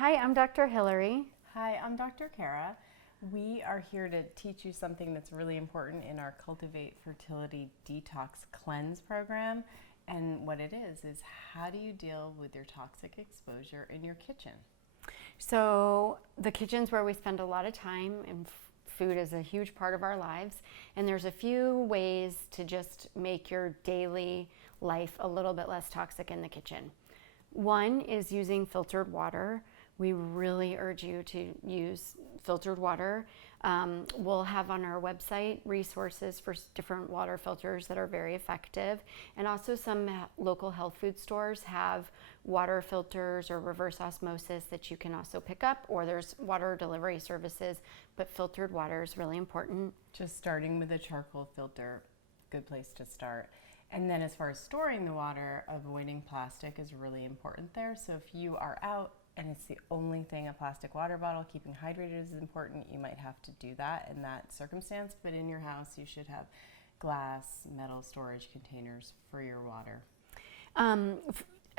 Hi, I'm Dr. Hillary. Hi, I'm Dr. Kara. We are here to teach you something that's really important in our Cultivate Fertility Detox Cleanse program. And what it is how do you deal with your toxic exposure in your kitchen? So, the kitchen's where we spend a lot of time, and food is a huge part of our lives. And there's a few ways to just make your daily life a little bit less toxic in the kitchen. One is using filtered water. We really urge you to use filtered water. We'll have on our website resources for different water filters that are very effective. And also some local health food stores have water filters or reverse osmosis that you can also pick up, or there's water delivery services, but filtered water is really important. Just starting with a charcoal filter, good place to start. And then as far as storing the water, avoiding plastic is really important there. So if you are out and it's the only thing, a plastic water bottle, keeping hydrated is important. You might have to do that in that circumstance, but in your house you should have glass, metal storage containers for your water.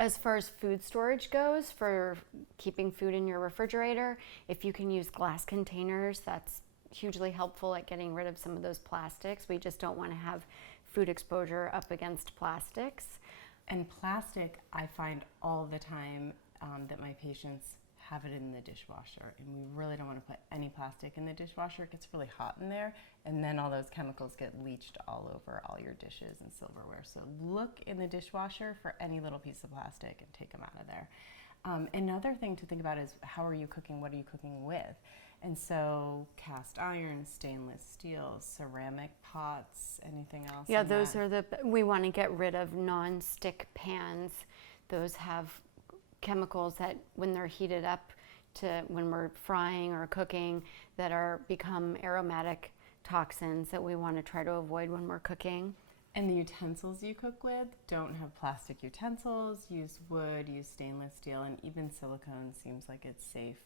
As far as food storage goes, for keeping food in your refrigerator, if you can use glass containers, that's hugely helpful at getting rid of some of those plastics. We just don't want to have food exposure up against plastics. And plastic, I find all the time that my patients have it in the dishwasher, and we really don't want to put any plastic in the dishwasher. It gets really hot in there, and then all those chemicals get leached all over all your dishes and silverware. So look in the dishwasher for any little piece of plastic and take them out of there. Another thing to think about is how are you cooking? What are you cooking with? And so cast iron, stainless steel, ceramic pots, anything else? Yeah, those are we want to get rid of non-stick pans. Those have chemicals that when they're heated up to when we're frying or cooking that are become aromatic toxins that we want to try to avoid when we're cooking. And the utensils you cook with, don't have plastic utensils, use wood, use stainless steel, and even silicone seems like it's safe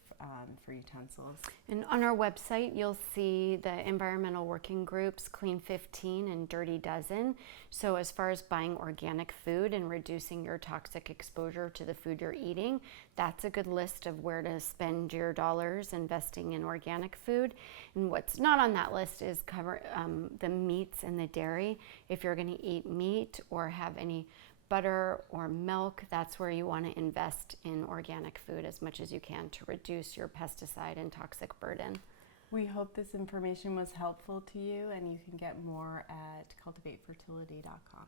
for utensils. And on our website, you'll see the environmental working groups, Clean 15 and Dirty Dozen. So as far as buying organic food and reducing your toxic exposure to the food you're eating, that's a good list of where to spend your dollars investing in organic food. And what's not on that list is the meats and the dairy. If you're going to eat meat or have any butter or milk, that's where you want to invest in organic food as much as you can to reduce your pesticide and toxic burden. We hope this information was helpful to you, and you can get more at cultivatefertility.com.